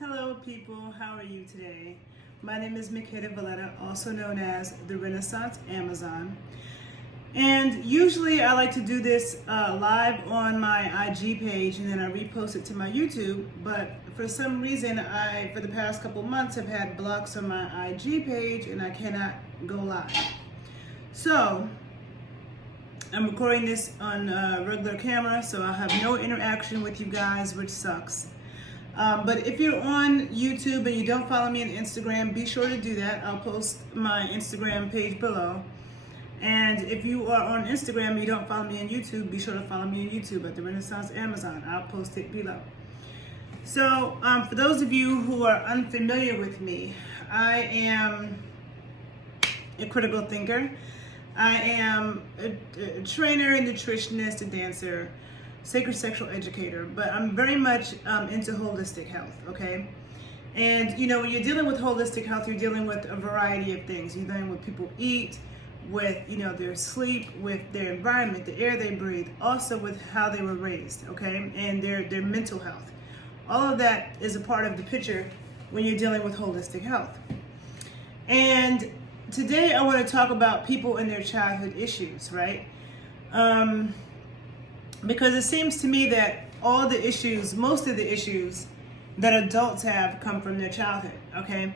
Hello people, how are you today? My name is Makeda Valletta, also known as the Renaissance Amazon. And usually I like to do this live on my IG page and then I repost it to my YouTube. But for some reason, for the past couple months, have had blocks on my IG page and I cannot go live. So I'm recording this on regular camera, so I'll have no interaction with you guys, which sucks. But if you're on YouTube and you don't follow me on Instagram, be sure to do that. I'll post my Instagram page below. And if you are on Instagram and you don't follow me on YouTube, be sure to follow me on YouTube at the Renaissance Amazon. I'll post it below. So for those of you who are unfamiliar with me, I am a critical thinker. I am a trainer, a nutritionist, a dancer, sacred sexual educator, but I'm very much into holistic health, okay? And you know, when you're dealing with holistic health, you're dealing with a variety of things. You're dealing with people eat, with, you know, their sleep, with their environment, the air they breathe, also with how they were raised, okay? And their mental health. All of that is a part of the picture when you're dealing with holistic health. And today I want to talk about people and their childhood issues, right? Because it seems to me that all the issues, most of the issues that adults have come from their childhood, okay?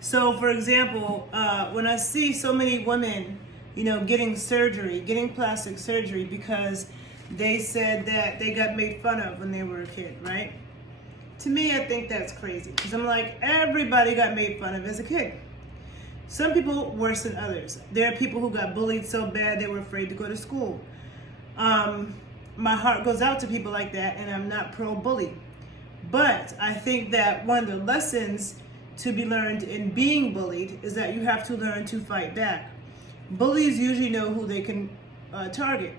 So for example, when I see so many women, you know, getting surgery, getting plastic surgery because they said that they got made fun of when they were a kid, right? To me, I think that's crazy because I'm like, everybody got made fun of as a kid. Some people worse than others. There are people who got bullied so bad they were afraid to go to school. My heart goes out to people like that, and I'm not pro-bully. But I think that one of the lessons to be learned in being bullied is that you have to learn to fight back. Bullies usually know who they can target.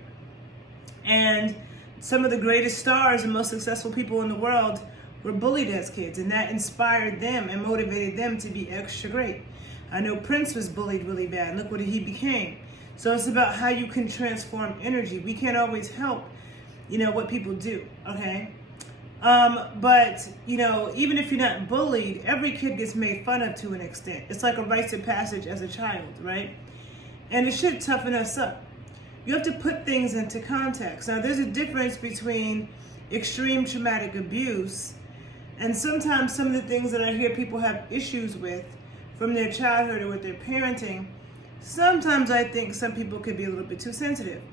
And some of the greatest stars and most successful people in the world were bullied as kids, and that inspired them and motivated them to be extra great. I know Prince was bullied really bad, and look what he became. So it's about how you can transform energy. We can't always help, you know, what people do, okay? But, you know, even if you're not bullied, every kid gets made fun of to an extent. It's like a rites of passage as a child, right? And it should toughen us up. You have to put things into context. Now, there's a difference between extreme traumatic abuse and sometimes some of the things that I hear people have issues with from their childhood or with their parenting. Sometimes I think some people could be a little bit too sensitive.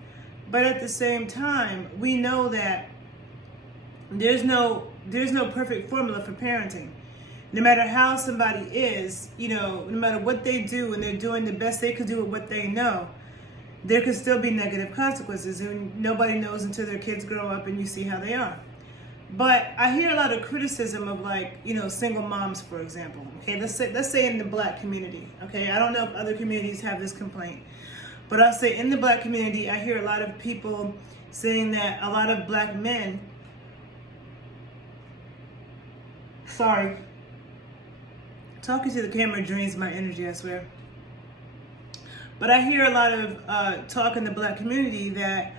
But at the same time, we know that there's no perfect formula for parenting. No matter how somebody is, you know, no matter what they do and they're doing the best they could do with what they know, there could still be negative consequences, and nobody knows until their kids grow up and you see how they are. But I hear a lot of criticism of, like, you know, single moms, for example. Okay, let's say in the Black community. Okay, I don't know if other communities have this complaint, but I'll say in the Black community, I hear a lot of people saying that a lot of Black men, sorry, talking to the camera drains my energy, I swear. But I hear a lot of talk in the Black community that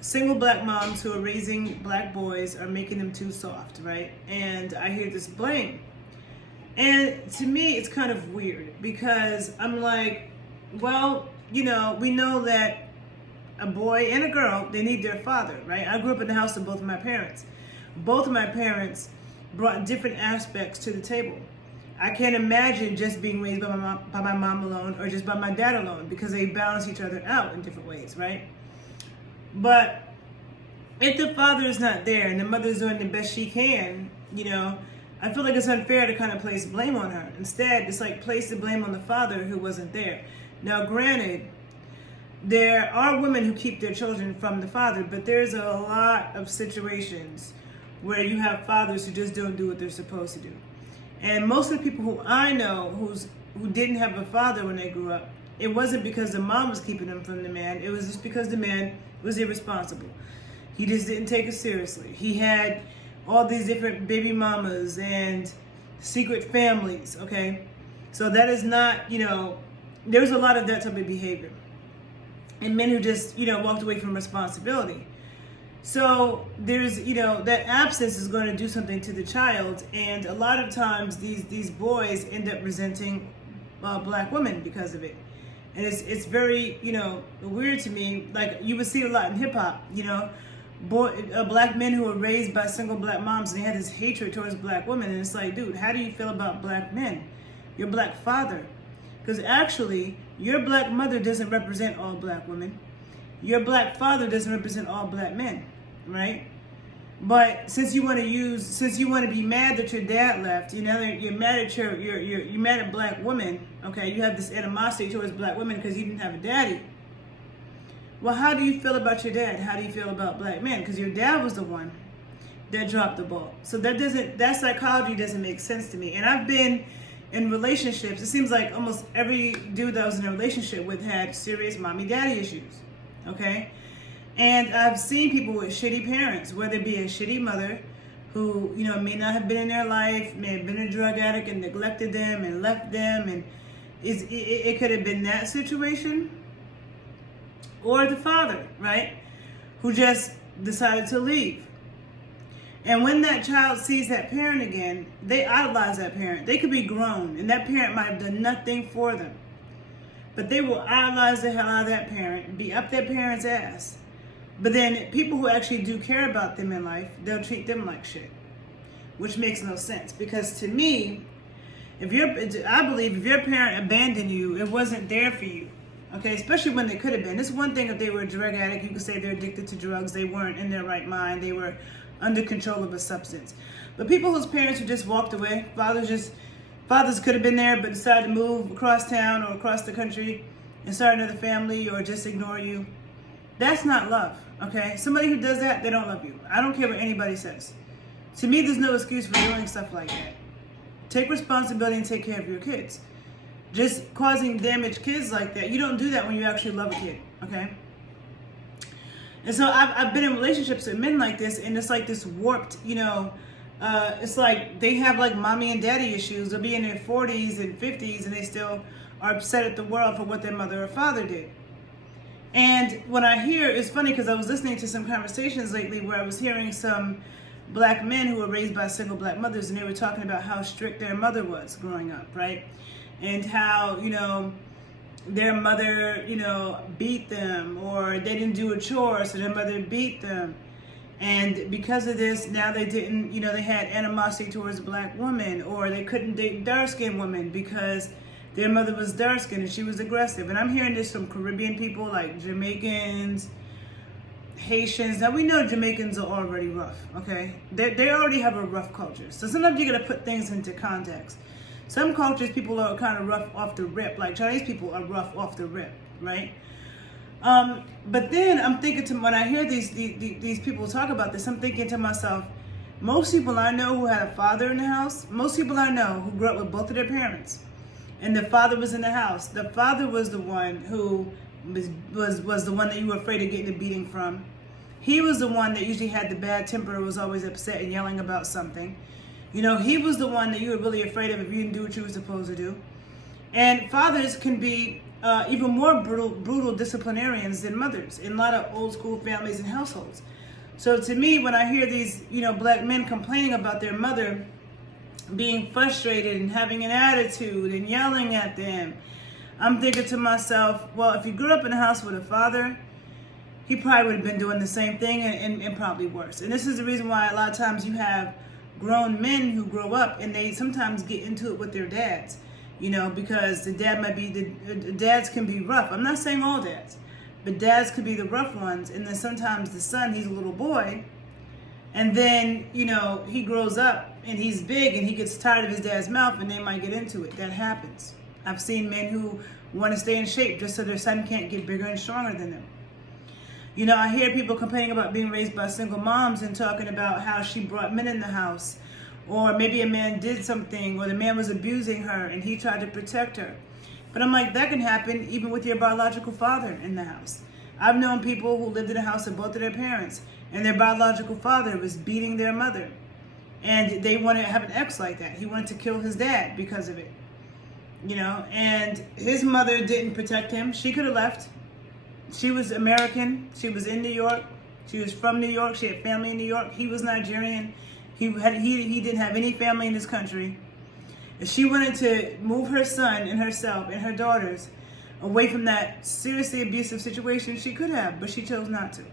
single Black moms who are raising Black boys are making them too soft, right? And I hear this blame. And to me, it's kind of weird because I'm like, well, you know, we know that a boy and a girl, they need their father, right? I grew up in the house of both of my parents. Both of my parents brought different aspects to the table. I can't imagine just being raised by my mom alone or just by my dad alone because they balance each other out in different ways, right? But if the father is not there and the mother's doing the best she can, you know, I feel like it's unfair to kind of place blame on her. Instead, it's like place the blame on the father who wasn't there. Now, granted, there are women who keep their children from the father, but there's a lot of situations where you have fathers who just don't do what they're supposed to do. And most of the people who I know who didn't have a father when they grew up, it wasn't because the mom was keeping them from the man. It was just because the man was irresponsible. He just didn't take it seriously. He had all these different baby mamas and secret families, okay? So that is not, you know, there's a lot of that type of behavior. And men who just, you know, walked away from responsibility. So there's, that absence is going to do something to the child, and a lot of times these boys end up resenting black women because of it, and it's very weird to me. Like you would see a lot in hip hop, black men who were raised by single black moms, and they had this hatred towards black women, and it's like, dude, how do you feel about black men? Your black father, because actually your black mother doesn't represent all black women. Your black father doesn't represent all black men, right? But since you want to be mad that your dad left, you're mad at you're mad at black women. Okay, you have this animosity towards black women because you didn't have a daddy. Well, how do you feel about your dad? How do you feel about black men? Because your dad was the one that dropped the ball. So that psychology doesn't make sense to me. And I've been in relationships. It seems like almost every dude that I was in a relationship with had serious mommy-daddy issues. Okay? And I've seen people with shitty parents, whether it be a shitty mother who, may not have been in their life, may have been a drug addict and neglected them and left them. And it could have been that situation. Or the father, right? Who just decided to leave. And when that child sees that parent again, they idolize that parent. They could be grown, and that parent might have done nothing for them. But they will idolize the hell out of that parent, be up their parent's ass. But then people who actually do care about them in life, they'll treat them like shit. Which makes no sense. Because to me, I believe if your parent abandoned you, it wasn't there for you. Okay, especially when they could have been. It's one thing if they were a drug addict, you could say they're addicted to drugs, they weren't in their right mind, they were under control of a substance. But people whose parents who just walked away, fathers could have been there but decided to move across town or across the country and start another family or just ignore you. That's not love, okay? Somebody who does that, they don't love you. I don't care what anybody says. To me, there's no excuse for doing stuff like that. Take responsibility and take care of your kids. Just causing damaged kids like that, you don't do that when you actually love a kid, okay? And so I've been in relationships with men like this, and it's like this warped, it's like they have like mommy and daddy issues. They'll be in their 40s and 50s, and they still are upset at the world for what their mother or father did. And when I hear, it's funny because I was listening to some conversations lately where I was hearing some black men who were raised by single black mothers, and they were talking about how strict their mother was growing up, right? And how, their mother, beat them, or they didn't do a chore, so their mother beat them. And because of this, now they didn't, they had animosity towards black women, or they couldn't date dark-skinned women because their mother was dark-skinned and she was aggressive. And I'm hearing this from Caribbean people like Jamaicans, Haitians. Now we know Jamaicans are already rough, okay? They already have a rough culture. So sometimes you gotta put things into context. Some cultures, people are kind of rough off the rip. Like Chinese people are rough off the rip, right? But then I'm thinking when I hear these people talk about this, I'm thinking to myself, most people I know who had a father in the house, most people I know who grew up with both of their parents, and the father was in the house. The father was the one who was the one that you were afraid of getting a beating from. He was the one that usually had the bad temper, was always upset and yelling about something. He was the one that you were really afraid of if you didn't do what you were supposed to do. And fathers can be even more brutal disciplinarians than mothers in a lot of old school families and households. So to me, when I hear these, black men complaining about their mother being frustrated and having an attitude and yelling at them, I'm thinking to myself, well, if you grew up in a house with a father, he probably would have been doing the same thing and probably worse. And this is the reason why a lot of times you have grown men who grow up and they sometimes get into it with their dads, because the dad might be, the dads can be rough. I'm not saying all dads, but dads could be the rough ones. And then sometimes the son, he's a little boy, and then, he grows up and he's big and he gets tired of his dad's mouth and they might get into it. That happens. I've seen men who want to stay in shape just so their son can't get bigger and stronger than them. I hear people complaining about being raised by single moms and talking about how she brought men in the house, or maybe a man did something, or the man was abusing her and he tried to protect her. But I'm like, that can happen even with your biological father in the house. I've known people who lived in a house with both of their parents, and their biological father was beating their mother. And they wanted to have an ex like that. He wanted to kill his dad because of it. And his mother didn't protect him. She could have left. She was American. She was in New York. She was from New York. She had family in New York. He was Nigerian. He didn't have any family in this country. And she wanted to move her son and herself and her daughters away from that seriously abusive situation. She could have, but she chose not to.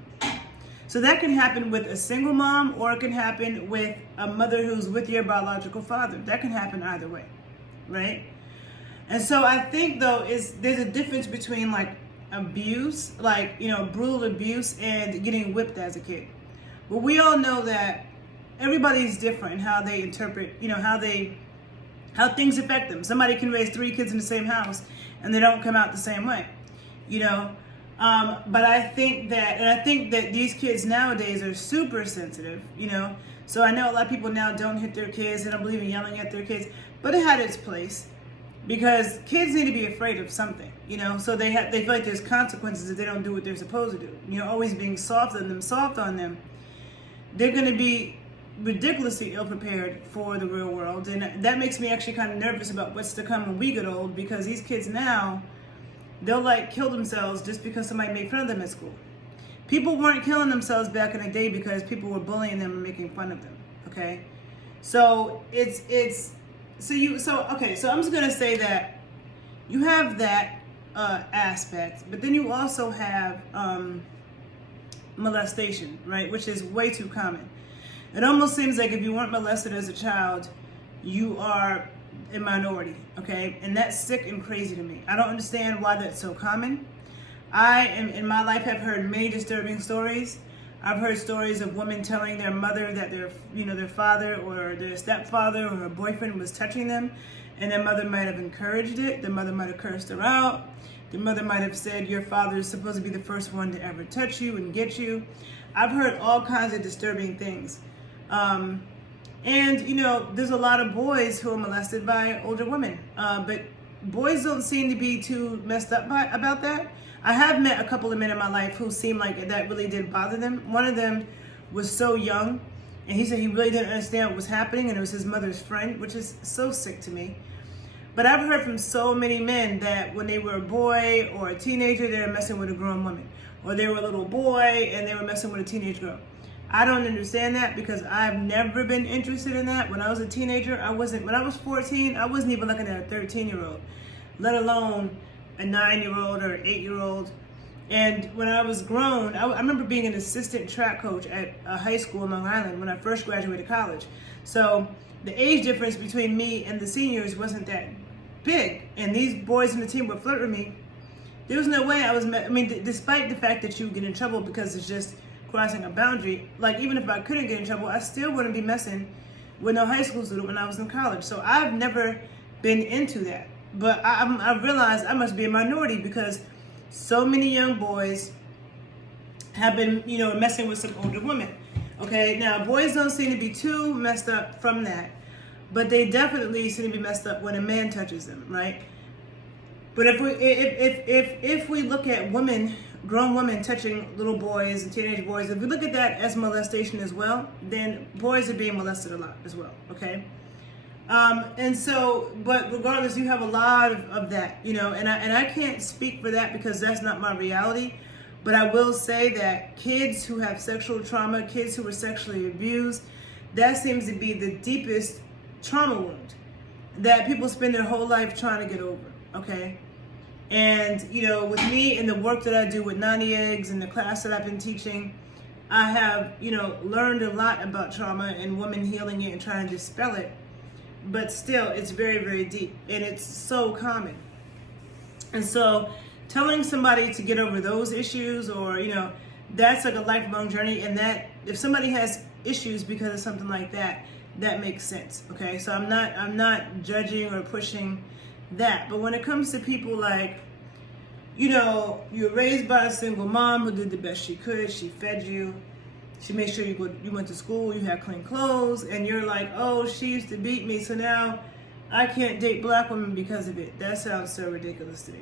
So that can happen with a single mom, or it can happen with a mother who's with your biological father. That can happen either way, right? And so I think though there's a difference between like abuse, like, you know, brutal abuse, and getting whipped as a kid. But we all know that everybody's different in how they interpret, you know, how things affect them. Somebody can raise 3 kids in the same house and they don't come out the same way, you know. But I think that these kids nowadays are super sensitive, you know. So I know a lot of people now don't hit their kids. They don't believe in yelling at their kids, but it had its place because kids need to be afraid of something, you know. So they feel like there's consequences if they don't do what they're supposed to do. You know, always being soft on them. They're going to be ridiculously ill prepared for the real world, and that makes me actually kind of nervous about what's to come when we get old, because these kids now, they'll like kill themselves just because somebody made fun of them at school. People weren't killing themselves back in the day because people were bullying them and making fun of them. Okay, so so I'm just gonna say that you have that aspect, but then you also have molestation, right, which is way too common. It almost seems like if you weren't molested as a child, you are a minority, okay? And that's sick and crazy to me. I don't understand why that's so common. I am, in my life, have heard many disturbing stories. I've heard stories of women telling their mother that their father or their stepfather or her boyfriend was touching them, and their mother might have encouraged it. The mother might have cursed her out. The mother might have said, your father is supposed to be the first one to ever touch you and get you. I've heard all kinds of disturbing things. And, you know, there's a lot of boys who are molested by older women. But boys don't seem to be too messed up about that. I have met a couple of men in my life who seemed like that really did bother them. One of them was so young, and he said he really didn't understand what was happening, and it was his mother's friend, which is so sick to me. But I've heard from so many men that when they were a boy or a teenager, they were messing with a grown woman. Or they were a little boy and they were messing with a teenage girl. I don't understand that because I've never been interested in that. When I was a teenager, when I was 14, I wasn't even looking at a 13-year-old, let alone a 9-year-old or an 8-year-old. And when I was grown, I remember being an assistant track coach at a high school in Long Island when I first graduated college. So the age difference between me and the seniors wasn't that big. And these boys in the team would flirt with me. There was no way despite the fact that you get in trouble because it's just crossing a boundary, like even if I couldn't get in trouble, I still wouldn't be messing with no high school student when I was in college. So I've never been into that. But I realized I must be a minority because so many young boys have been, you know, messing with some older women. Okay, now boys don't seem to be too messed up from that, but they definitely seem to be messed up when a man touches them, right? But if we look at women, grown women touching little boys and teenage boys, if we look at that as molestation as well, then boys are being molested a lot as well, okay? And so, but regardless, you have a lot of that, you know, and I can't speak for that because that's not my reality. But I will say that kids who have sexual trauma, kids who were sexually abused, that seems to be the deepest trauma wound that people spend their whole life trying to get over, okay? And, you know, with me and the work that I do with Nani Eggs and the class that I've been teaching, I have, you know, learned a lot about trauma and women healing it and trying to dispel it. But still, it's very, very deep, and it's so common. And so telling somebody to get over those issues, or, you know, that's like a lifelong journey, and that if somebody has issues because of something like that, that makes sense, okay? So I'm not judging or pushing that. But when it comes to people like, you know, you're raised by a single mom who did the best she could, she fed you, she made sure you went to school, you had clean clothes, and you're like, oh, she used to beat me, so now I can't date black women because of it. That sounds so ridiculous to me.